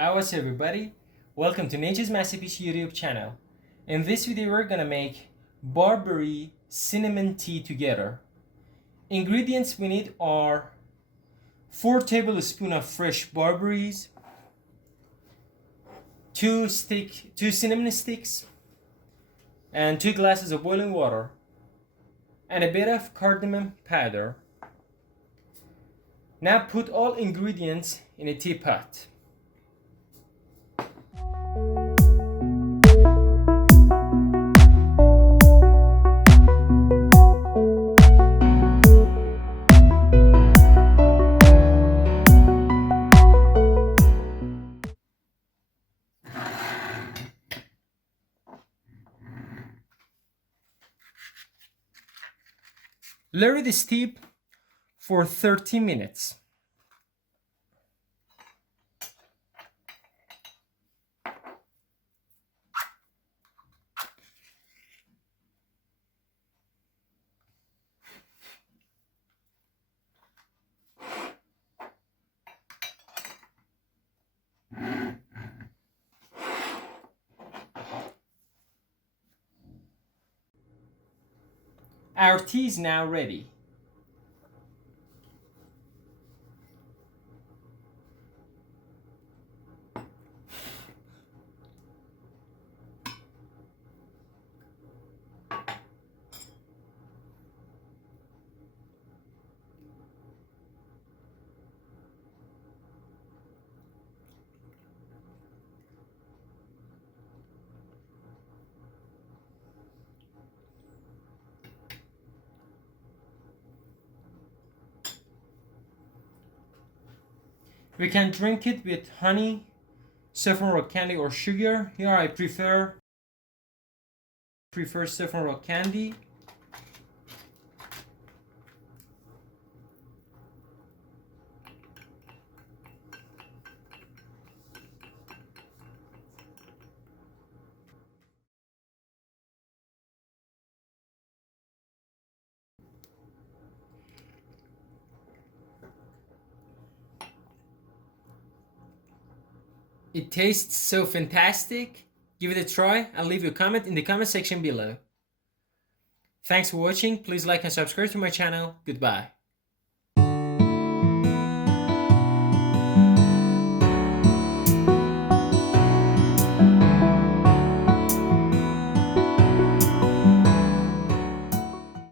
How's everybody? Welcome to Nature's Masterpiece YouTube channel. In this video we're gonna make barberry cinnamon tea together. Ingredients we need are 4 tablespoons of fresh barberries, 2 cinnamon sticks, and 2 glasses of boiling water, and a bit of cardamom powder. Now put all ingredients in a teapot. Let it steep for 30 minutes. Our tea is now ready. We can drink it with honey, saffron rock candy, or sugar. Here I prefer saffron rock candy. It tastes so fantastic. Give it a try and leave your comment in the comment section below. Thanks for watching. Please like and subscribe to my channel. Goodbye.